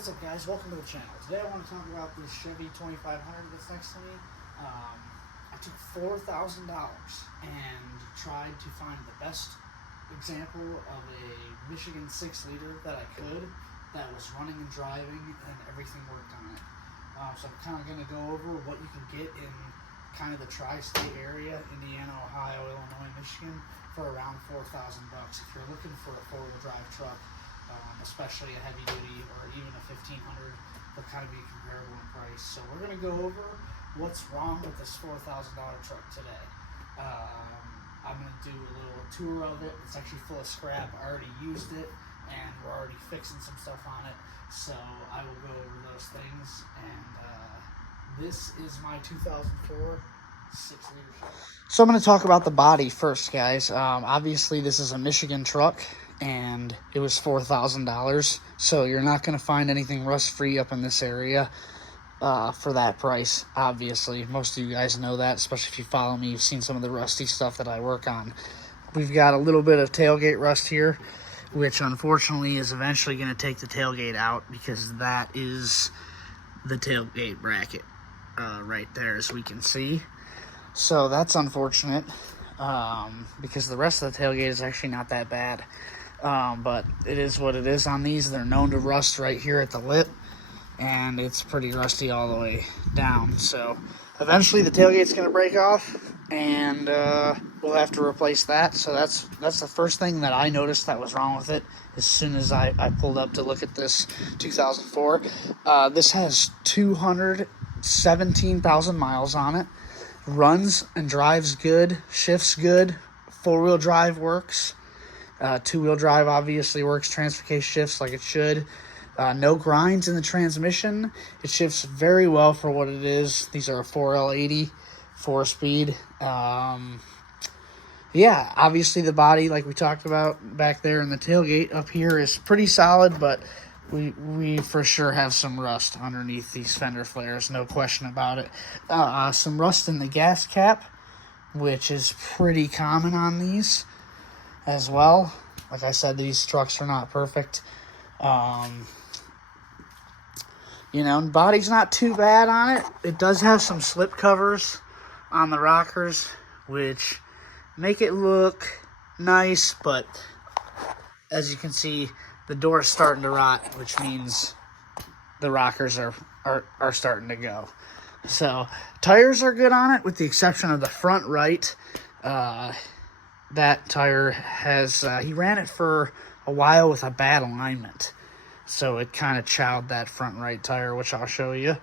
What's up, guys? Welcome to the channel. Today I want to talk about this Chevy 2500 that's next to me. I took $4,000 and tried to find the best example of a Michigan 6-liter that I could that was running and driving and everything worked on it. So I'm kind of going to go over what you can get in kind of the tri-state area, Indiana, Ohio, Illinois, Michigan, for around $4,000. If you're looking for a four-wheel drive truck, especially a heavy duty or even a 1500, they'll kind of be comparable in price. So we're going to go over what's wrong with this $4,000 truck today. I'm going to do a little tour of it. It's actually full of scrap. I already used it and we're already fixing some stuff on it. So I will go over those things. And this is my 2004 6-liter Chevy. So I'm going to talk about the body first, guys. Obviously this is a Michigan truck, and it was $4,000, so you're not going to find anything rust-free up in this area for that price. Obviously, most of you guys know that, especially if you follow me. You've seen some of the rusty stuff that I work on. We've got a little bit of tailgate rust here, which unfortunately is eventually going to take the tailgate out, because that is the tailgate bracket right there, as we can see. So that's unfortunate, because the rest of the tailgate is actually not that bad. But it is what it is on these. They're known to rust right here at the lip, and it's pretty rusty all the way down. So eventually the tailgate's going to break off, and we'll have to replace that. So that's the first thing that I noticed that was wrong with it as soon as I pulled up to look at this 2004. This has 217,000 miles on it. Runs and drives good, shifts good, four-wheel drive works. Two-wheel drive obviously works, transfer case shifts like it should. No grinds in the transmission. It shifts very well for what it is. These are a 4L80, 4-speed. Yeah, obviously the body, like we talked about back there in the tailgate up here, is pretty solid, but we for sure have some rust underneath these fender flares, no question about it. Some rust in the gas cap, which is pretty common on these as well. Like I said, these trucks are not perfect. Body's not too bad on it. It does have some slip covers on the rockers, which make it look nice, but as you can see, the door is starting to rot, which means the rockers are starting to go. So tires are good on it, with the exception of the front right. That tire has, he ran it for a while with a bad alignment, so it kind of chowed that front right tire, which I'll show you.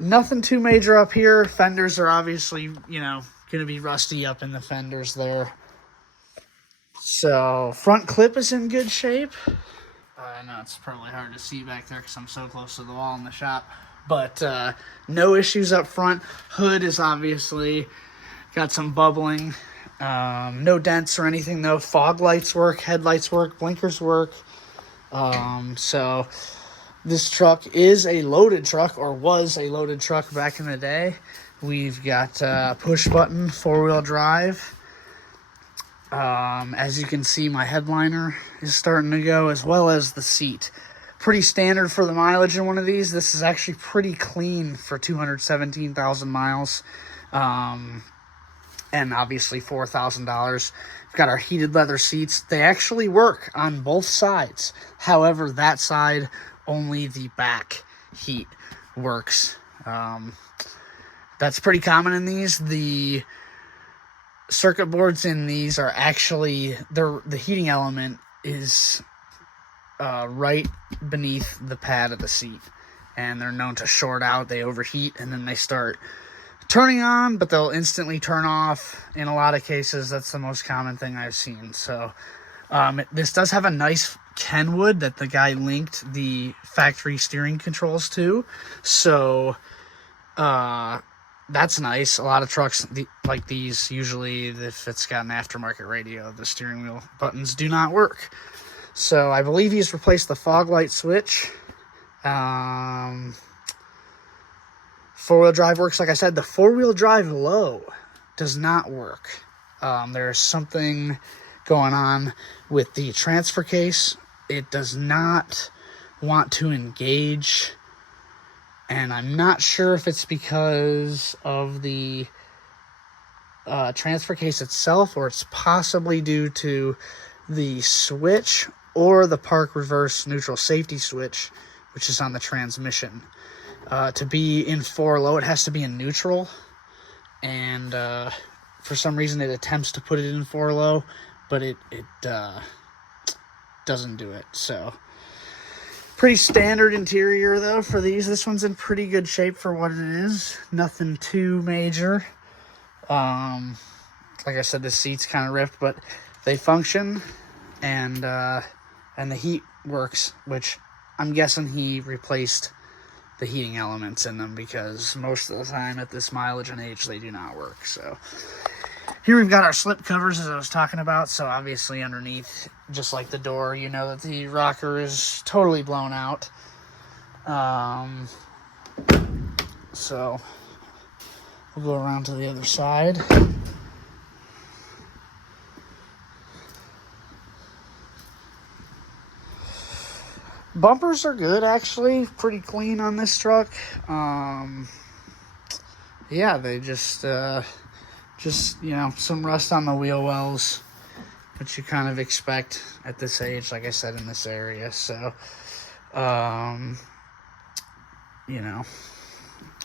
Nothing too major up here. Fenders are obviously, going to be rusty up in the fenders there. So front clip is in good shape. I know it's probably hard to see back there because I'm so close to the wall in the shop, but no issues up front. Hood is obviously got some bubbling. No dents or anything though. Fog lights work, headlights work, blinkers work. So this truck is a loaded truck, or was a loaded truck back in the day. We've got push button 4-wheel drive. As you can see, my headliner is starting to go, as well as the seat. Pretty standard for the mileage in one of these. This is actually pretty clean for 217,000 miles. And obviously $4,000. We've got our heated leather seats. They actually work on both sides. However, that side, only the back heat works. That's pretty common in these. The circuit boards in these are actually, the heating element is right beneath the pad of the seat, and they're known to short out. They overheat, and then they start turning on, but they'll instantly turn off. In a lot of cases, that's the most common thing I've seen. So this does have a nice Kenwood that the guy linked the factory steering controls to, so that's nice. A lot of trucks like these, usually if it's got an aftermarket radio, the steering wheel buttons do not work. So I believe he's replaced the fog light switch. 4-wheel drive works. Like I said, the 4-wheel drive low does not work. There's something going on with the transfer case. It does not want to engage. And I'm not sure if it's because of the transfer case itself, or it's possibly due to the switch or the park reverse neutral safety switch, which is on the transmission. To be in 4 low, it has to be in neutral, and for some reason it attempts to put it in 4 low, but it doesn't do it. So pretty standard interior though for these. This one's in pretty good shape for what it is. Nothing too major. Like I said, the seat's kind of ripped, but they function, and the heat works, which I'm guessing he replaced the heating elements in them, because most of the time at this mileage and age they do not work. So here we've got our slip covers, as I was talking about. So obviously underneath, just like the door, you know that the rocker is totally blown out. So we'll go around to the other side. Bumpers are good, actually. Pretty clean on this truck. Yeah, they just you know, some rust on the wheel wells, which you kind of expect at this age, like I said, in this area. So, you know,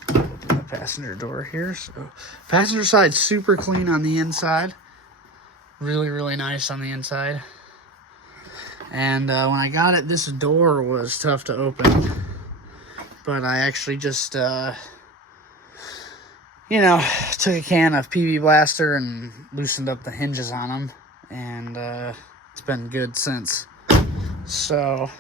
open the passenger door here. So, passenger side super clean on the inside. Really, really nice on the inside. And when I got it, this door was tough to open, but I actually just, you know, took a can of PB Blaster and loosened up the hinges on them, and it's been good since. So,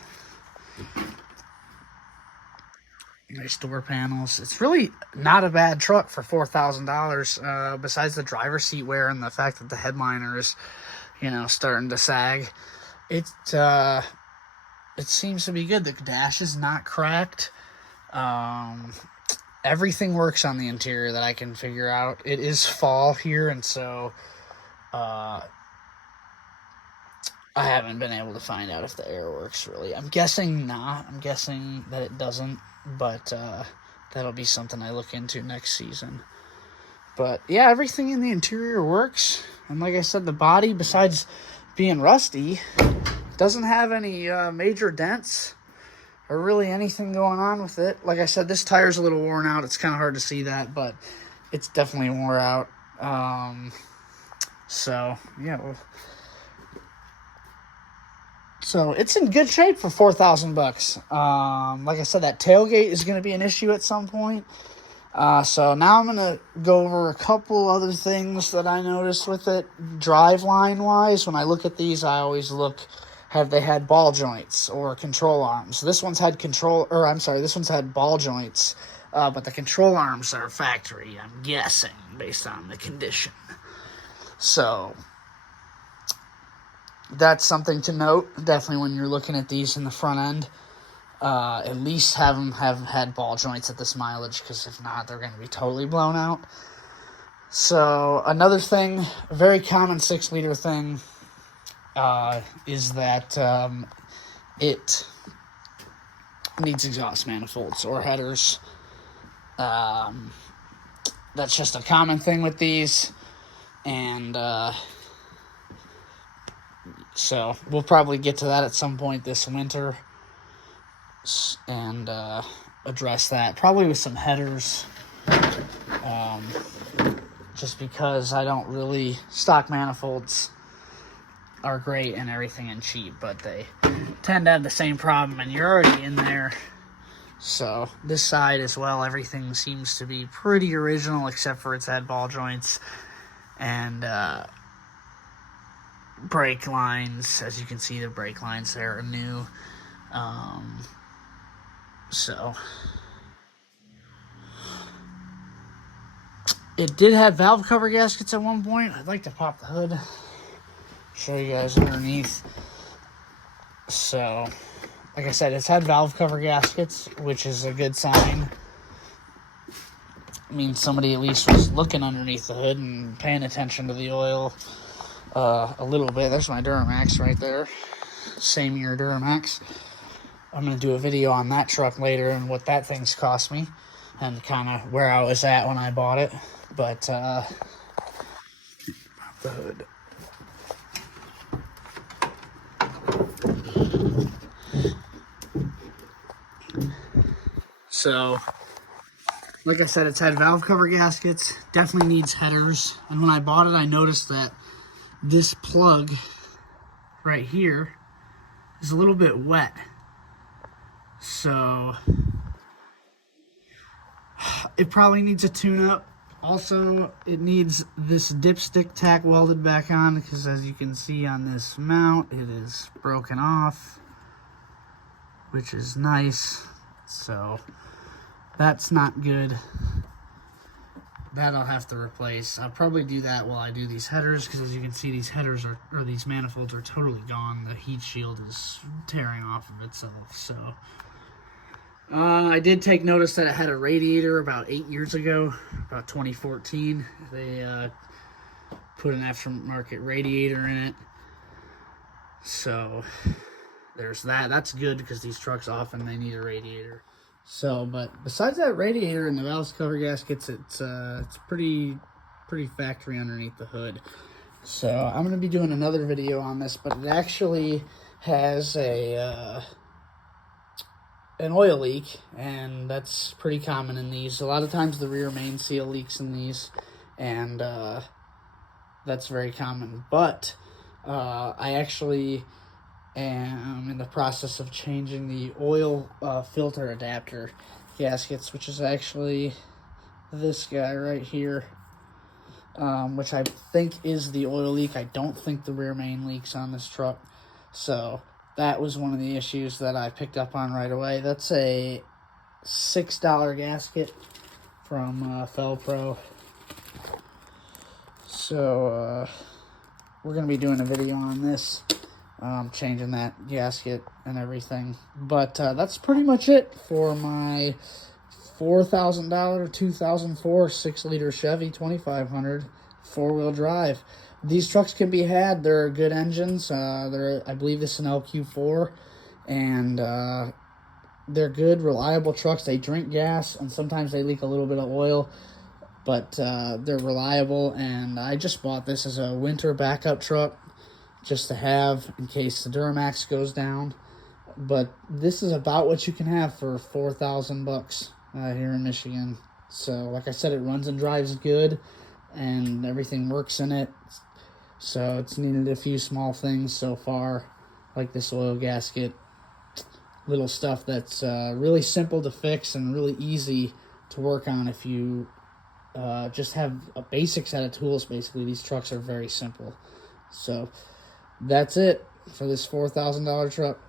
nice door panels. It's really not a bad truck for $4,000, besides the driver's seat wear and the fact that the headliner is, you know, starting to sag. It seems to be good. The dash is not cracked. Everything works on the interior that I can figure out. It is fall here, and so I haven't been able to find out if the air works, really. I'm guessing not. I'm guessing that it doesn't, but that'll be something I look into next season. But yeah, everything in the interior works. And like I said, the body, besides being rusty, doesn't have any major dents or really anything going on with it. Like I said, this tire's a little worn out. It's kind of hard to see that, but it's definitely wore out. So yeah, so it's in good shape for $4,000. Like I said, that tailgate is going to be an issue at some point. So now I'm going to go over a couple other things that I noticed with it. Driveline wise, when I look at these, I always look, have they had ball joints or control arms? This one's had this one's had ball joints, but the control arms are factory, I'm guessing, based on the condition. So that's something to note, definitely, when you're looking at these in the front end. At least have them have had ball joints at this mileage, because if not, they're going to be totally blown out. So another thing, a very common 6-liter thing, is that it needs exhaust manifolds or headers. That's just a common thing with these, and so we'll probably get to that at some point this winter and address that, probably with some headers, just because I don't really, stock manifolds are great and everything and cheap, but they tend to have the same problem, and you're already in there. So this side as well, everything seems to be pretty original, except for it's had ball joints and brake lines. As you can see, the brake lines there are new. So it did have valve cover gaskets at one point. I'd like to pop the hood, show you guys underneath. So like I said, it's had valve cover gaskets, which is a good sign. It means somebody at least was looking underneath the hood and paying attention to the oil a little bit. There's my Duramax right there, same year Duramax. I'm going to do a video on that truck later and what that thing's cost me and kind of where I was at when I bought it. But the hood. So, like I said, it's had valve cover gaskets, definitely needs headers. And when I bought it, I noticed that this plug right here is a little bit wet. So, it probably needs a tune-up. Also, it needs this dipstick tack welded back on because as you can see on this mount, it is broken off, which is nice. So, that's not good. That I'll have to replace. I'll probably do that while I do these headers because as you can see, these headers or these manifolds are totally gone. The heat shield is tearing off of itself. So, I did take notice that it had a radiator about 8 years ago, about 2014. They put an aftermarket radiator in it. So there's that. That's good because these trucks often they need a radiator. So, but besides that radiator and the valve cover gaskets, it's pretty factory underneath the hood. So I'm going to be doing another video on this, but it actually has an oil leak, and that's pretty common in these. A lot of times the rear main seal leaks in these, and that's very common. But I actually am in the process of changing the oil filter adapter gaskets, which is actually this guy right here, which I think is the oil leak. I don't think the rear main leaks on this truck. So that was one of the issues that I picked up on right away. That's a $6 gasket from Felpro. So we're going to be doing a video on this, changing that gasket and everything. But that's pretty much it for my $4,000 2004 6-liter Chevy 2500 4-wheel drive. These trucks can be had. They're good engines. I believe this is an LQ4, and they're good, reliable trucks. They drink gas, and sometimes they leak a little bit of oil, but they're reliable. And I just bought this as a winter backup truck, just to have in case the Duramax goes down. But this is about what you can have for $4,000 here in Michigan. So, like I said, it runs and drives good, and everything works in it. So it's needed a few small things so far, like this oil gasket, little stuff that's really simple to fix and really easy to work on if you just have a basic set of tools. Basically, these trucks are very simple. So that's it for this $4,000 truck.